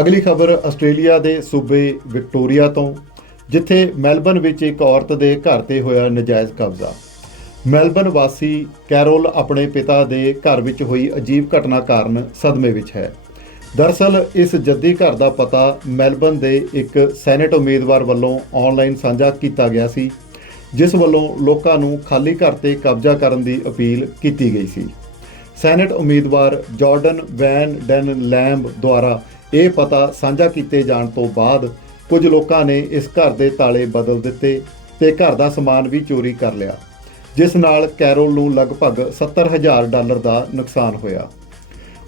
ਅਗਲੀ ਖਬਰ ਆਸਟ੍ਰੇਲੀਆ ਦੇ ਸੂਬੇ ਵਿਕਟੋਰੀਆ ਤੋਂ, ਜਿੱਥੇ ਮੈਲਬਨ ਵਿੱਚ ਇੱਕ ਔਰਤ ਦੇ ਘਰ ਤੇ ਹੋਇਆ ਨਜਾਇਜ਼ ਕਬਜ਼ਾ। ਮੈਲਬਨ ਵਾਸੀ ਕੈਰੋਲ ਆਪਣੇ ਪਿਤਾ ਦੇ ਘਰ ਵਿੱਚ ਹੋਈ ਅਜੀਬ ਘਟਨਾ ਕਾਰਨ ਸਦਮੇ ਵਿੱਚ ਹੈ। ਦਰਅਸਲ ਇਸ ਜੱਦੀ ਘਰ ਦਾ ਪਤਾ ਮੈਲਬਨ ਦੇ ਇੱਕ ਸੈਨੇਟ ਉਮੀਦਵਾਰ ਵੱਲੋਂ ਆਨਲਾਈਨ ਸਾਂਝਾ ਕੀਤਾ ਗਿਆ ਸੀ, ਜਿਸ ਵੱਲੋਂ ਲੋਕਾਂ ਨੂੰ ਖਾਲੀ ਘਰ ਤੇ ਕਬਜ਼ਾ ਕਰਨ ਦੀ ਅਪੀਲ ਕੀਤੀ ਗਈ ਸੀ। ਸੈਨੇਟ ਉਮੀਦਵਾਰ ਜਾਰਡਨ ਵੈਨ ਡੈਨ ਲੈਂਬ ਦੁਆਰਾ ਇਹ ਪਤਾ ਸਾਂਝਾ ਕੀਤੇ ਜਾਣ ਤੋਂ ਬਾਅਦ ਕੁਝ ਲੋਕਾਂ ਨੇ ਇਸ ਘਰ ਦੇ ਤਾਲੇ ਬਦਲ ਦਿੱਤੇ ਤੇ ਘਰ ਦਾ ਸਮਾਨ ਵੀ ਚੋਰੀ ਕਰ ਲਿਆ, ਜਿਸ ਨਾਲ ਕੈਰੋਲ ਨੂੰ ਲਗਭਗ 70000 ਡਾਲਰ ਦਾ ਨੁਕਸਾਨ ਹੋਇਆ।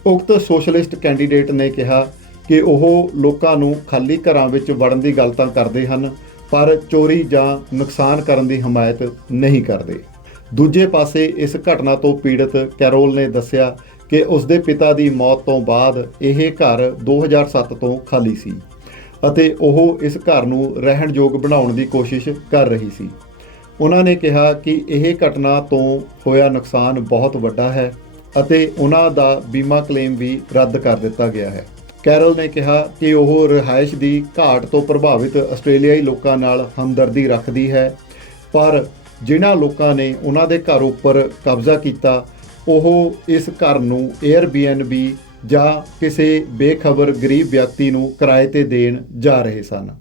ਉਕਤ ਸੋਸ਼ਲਿਸਟ ਕੈਂਡੀਡੇਟ ਨੇ ਕਿਹਾ ਕਿ ਉਹ ਲੋਕਾਂ ਨੂੰ ਖਾਲੀ ਘਰਾਂ ਵਿੱਚ ਵੜਨ ਦੀ ਗੱਲ ਤਾਂ ਕਰਦੇ ਹਨ, ਪਰ ਚੋਰੀ ਜਾਂ ਨੁਕਸਾਨ ਕਰਨ ਦੀ ਹਮਾਇਤ ਨਹੀਂ ਕਰਦੇ। ਦੂਜੇ ਪਾਸੇ ਇਸ ਘਟਨਾ ਤੋਂ ਪੀੜਤ ਕੈਰੋਲ ਨੇ ਦੱਸਿਆ ਕਿ ਉਸ ਦੇ ਪਿਤਾ ਦੀ ਮੌਤ ਤੋਂ ਬਾਅਦ ਇਹ ਘਰ 2007 ਤੋਂ ਖਾਲੀ ਸੀ ਅਤੇ ਉਹ ਇਸ ਘਰ ਨੂੰ ਰਹਿਣਯੋਗ ਬਣਾਉਣ ਦੀ ਕੋਸ਼ਿਸ਼ ਕਰ ਰਹੀ ਸੀ। ਉਹਨਾਂ ਨੇ ਕਿਹਾ ਕਿ ਇਹ ਘਟਨਾ ਤੋਂ ਹੋਇਆ ਨੁਕਸਾਨ ਬਹੁਤ ਵੱਡਾ ਹੈ ਅਤੇ ਉਹਨਾਂ ਦਾ ਬੀਮਾ ਕਲੇਮ ਵੀ ਰੱਦ ਕਰ ਦਿੱਤਾ ਗਿਆ ਹੈ। ਕੈਰਲ ਨੇ ਕਿਹਾ ਕਿ ਉਹ ਰਿਹਾਇਸ਼ ਦੀ ਘਾਟ ਤੋਂ ਪ੍ਰਭਾਵਿਤ ਆਸਟ੍ਰੇਲੀਆਈ ਲੋਕਾਂ ਨਾਲ ਹਮਦਰਦੀ ਰੱਖਦੀ ਹੈ, ਪਰ ਜਿਨ੍ਹਾਂ ਲੋਕਾਂ ਨੇ ਉਹਨਾਂ ਦੇ ਘਰ ਉੱਪਰ ਕਬਜ਼ਾ ਕੀਤਾ ਉਹ ਇਸ ਘਰ ਨੂੰ Airbnb ਜਾਂ ਕਿਸੇ ਬੇਖਬਰ ਗਰੀਬ ਵਿਅਕਤੀ ਨੂੰ ਕਿਰਾਏ ਤੇ ਦੇਣ ਜਾ ਰਹੇ ਸਨ।